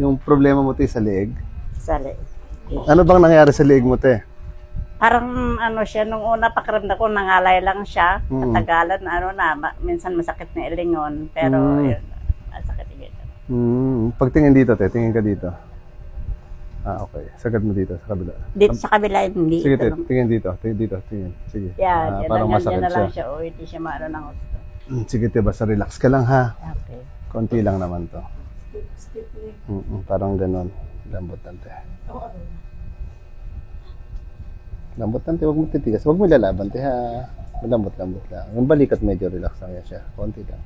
Yung problema mo, te, sa leeg. Sali. Ano bang nangyari sa leeg mo, te? Parang ano siya, nung una pakiramdam ko, nangalay lang siya. Mm. Katagalan, minsan masakit na ilingon. Pero, yun, masakit dito. Pagtingin dito, te. Tingin ka dito. Ah, okay. Sagad mo dito, sa kabila. Dito sa kabila, hindi. Sige, te. Ito lang. Tingin dito. Tingin dito. Tingin. Sige. Yan, Parang masakit na lang siya. siya. O, hindi siya maano ng gusto. Sige, te. Basta relax ka lang, ha? Okay. Konti lang naman to. Parang ganon. Lambot lang, te. Lambot lang, te. Huwag mo titigas. Huwag mo lalaban, te, ha? Lambot-lambot lang. Yung balikat medyo relax lang yan siya. Konti lang.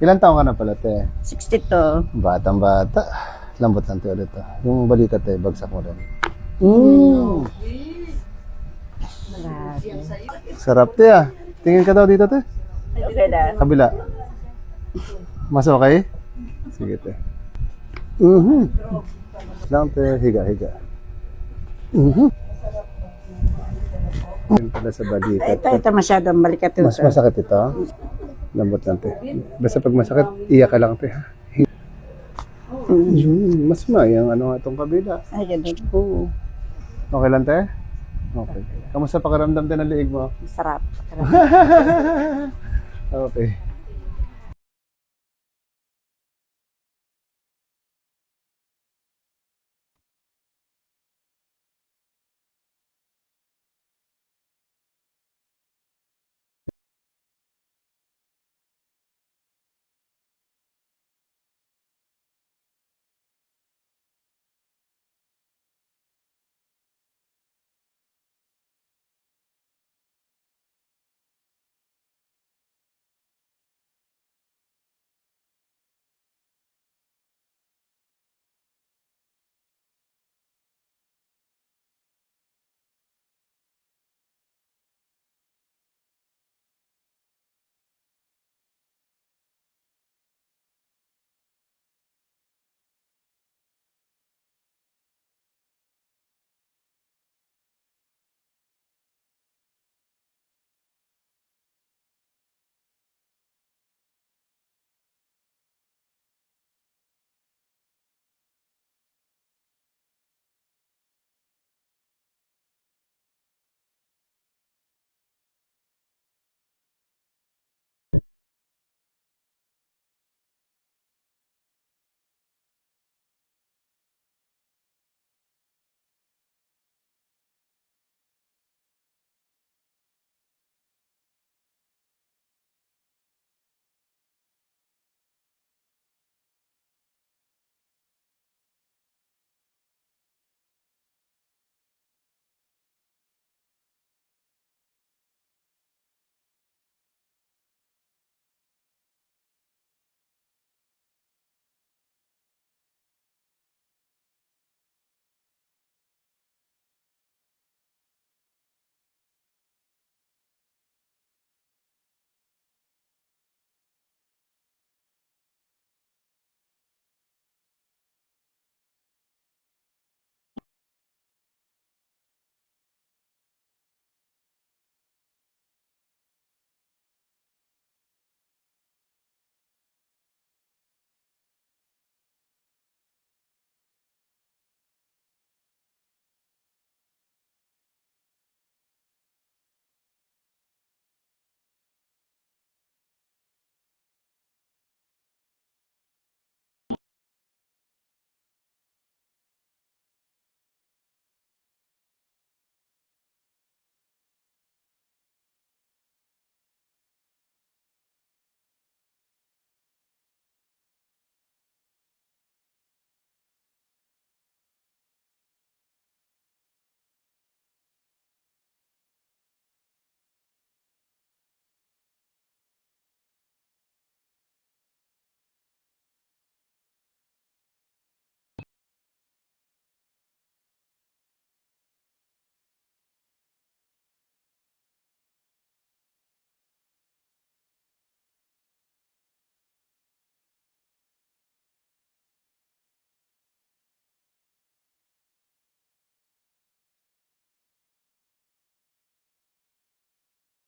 Ilan taong ka na pala, te? 62. Batang-bata. Lambot lang, te, ulit, to. Yung balikat, te, bagsak mo rin. Sarap, te, ah. Tingin ka daw dito, te. Okay na. Kabila. Mas okay? Sige, te. Lang, te. Higa, higa. Yan pala sa balikat. Ito masyadong balikat ito. Mas masakit ito? Lambot lang, te. Basta pag masakit, iyak ka lang, te. Mas mayang ano nga itong kabila. Ay, ganun. Oo. Okay lang, te? Okay. Kamusta pakiramdam din ng liig mo? Masarap. Okay.